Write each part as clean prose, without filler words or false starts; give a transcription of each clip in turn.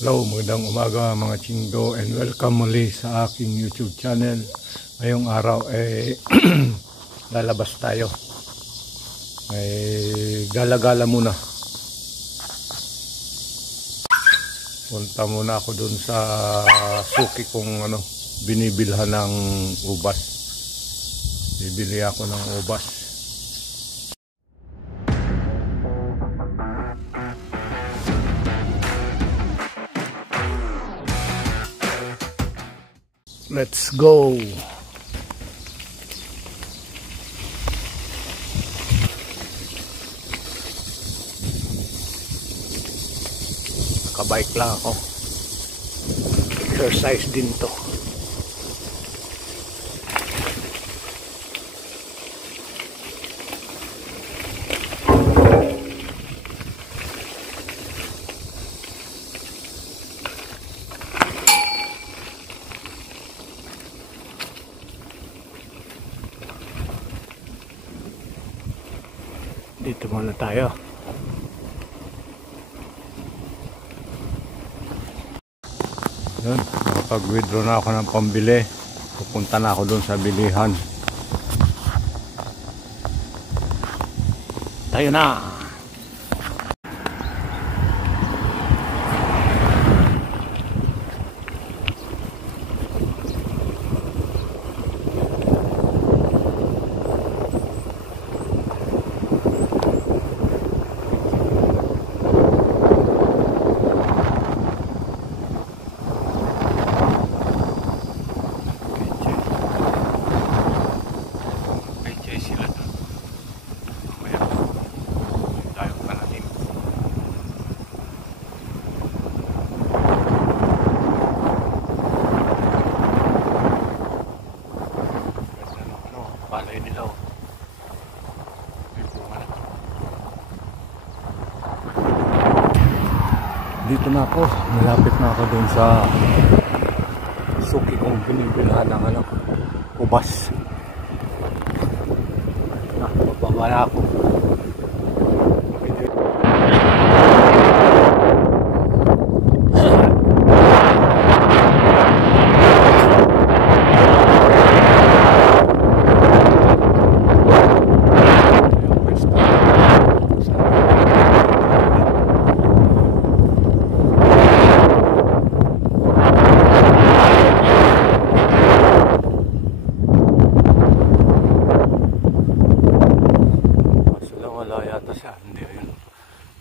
Hello, magandang umaga mga chingdo and welcome muli sa aking YouTube channel. Ngayong araw ay lalabas tayo. Ay gala-gala muna. Punta muna ako dun sa suki kung binibilhan ng ubas. Bibili ako ng ubas. Let's go. Nakabike lang ako. Exercise din to. Dito muna tayo. Yun, nakapag-withdraw na ako ng pambili. Pupunta na ako doon sa bilihan. Tayo na! Dito na ako, malapit na ako dun sa suki kong binibilhan ng ubas. Bababa na ako. Hindi, ayun,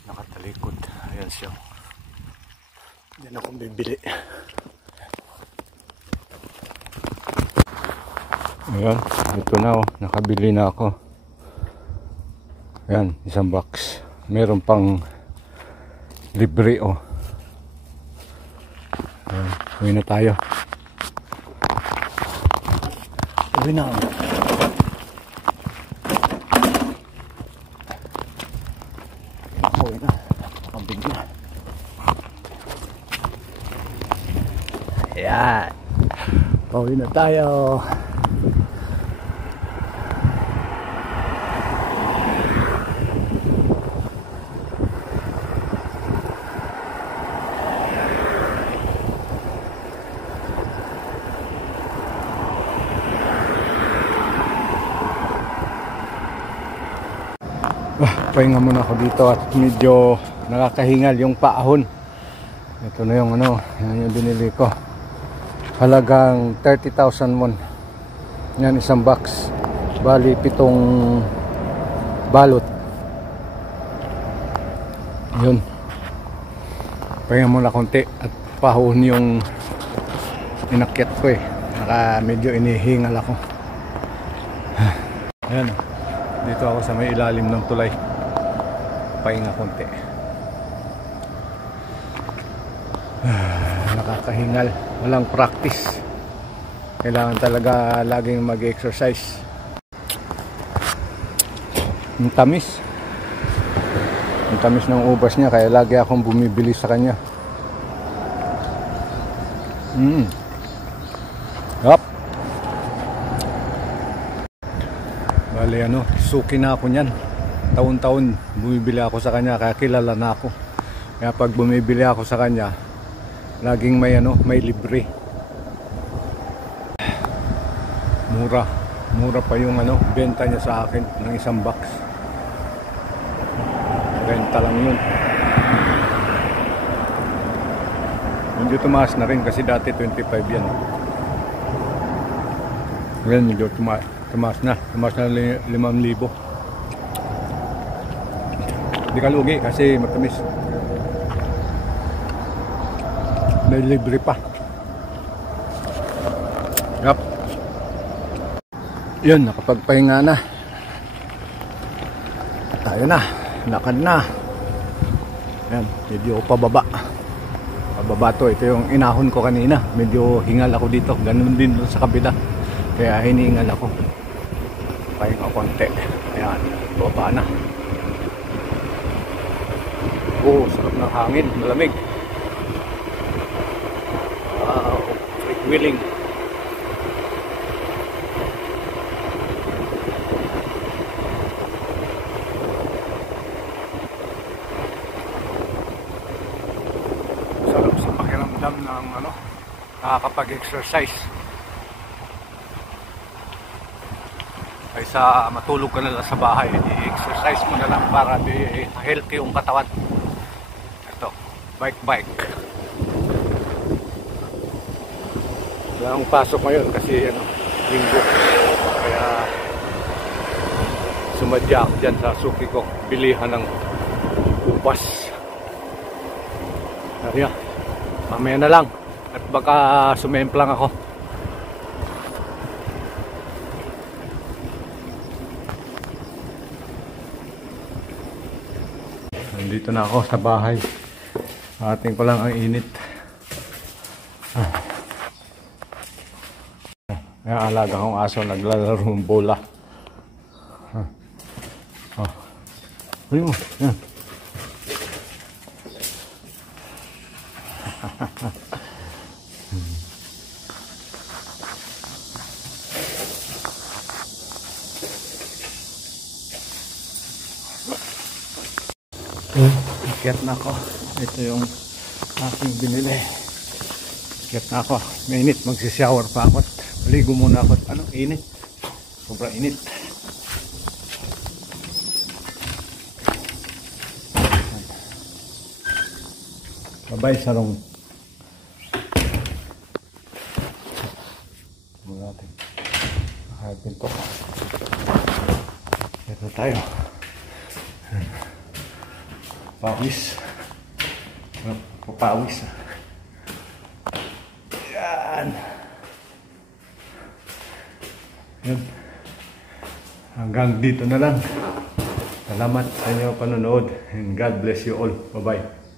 nakatalikod. Ayan siya. Diyan ako bibili. Ayan, ito na nakabili na ako. Ayan, isang box. Meron pang libre Ayan, uwi na tayo. Uwi na. Ayan, pauwi na tayo. Pahinga muna ako dito at medyo nakakahingal yung paahon. Ito na yung yan yung binili ko. Halagang 30,000 won. Yan, isang box. Bali 7 balot. Yun. Pahinga muna konti at pahon yung inakyat ko medyo inihingal ako. Ayan. Dito ako sa may ilalim ng tulay. Pahinga konti. Nakakahingal. Walang practice. Kailangan talaga laging mag-exercise. Ang tamis. Ang tamis ng ubas niya. Kaya lagi akong bumibili sa kanya. Yup. Bali suki na ako niyan. Taon-taon bumibili ako sa kanya. Kaya kilala na ako. Kaya pag bumibili ako sa kanya, laging may ano, may libre. Mura pa yung ano, benta niya sa akin ng isang box. Renta lang yun. Medyo tumaas na rin kasi dati 25 yan. Ngayon medyo tumaas na 5,000. Hindi ka lugi kasi matamis. May libre pa. Yup. Yun, nakapagpahinga na. Tayo na, lakad na. Yan, medyo pababa to. Ito yung inahon ko kanina. Medyo hingal ako dito. Ganun din sa kabila. Kaya hinihingal ako. Pahinga konti. Ayan, baba na. Oh, sarap ng hangin. Malamig. Wow, freak wheeling. Ng ano, nakakapag-exercise kaysa matulog ka na lang sa bahay, i-exercise mo na lang para di healthy yung katawan. Ito, bike wala akong pasok ngayon kasi ano, linggo, kaya sumadya ako dyan sa suki ko, bilihan ng upas. Kaya mamaya na lang at baka sumemplang ako. Nandito na ako sa bahay. Ating pa lang ang init. Kaya alaga kong aso naglalaro ng bola. Huli mo. Yan. Ikat na ako. Ito yung aking binili. Ikat na ako. Mainit. Magsishower pa ako. Maligo muna ako. Ano? Init. Sobrang init. Bye-bye, sarong. Muna natin. Nakahapin ko. Ito tayo. Pawis. Papawis. Yan. Yan. Hanggang dito na lang. Salamat sa inyong panonood and God bless you all. Bye-bye.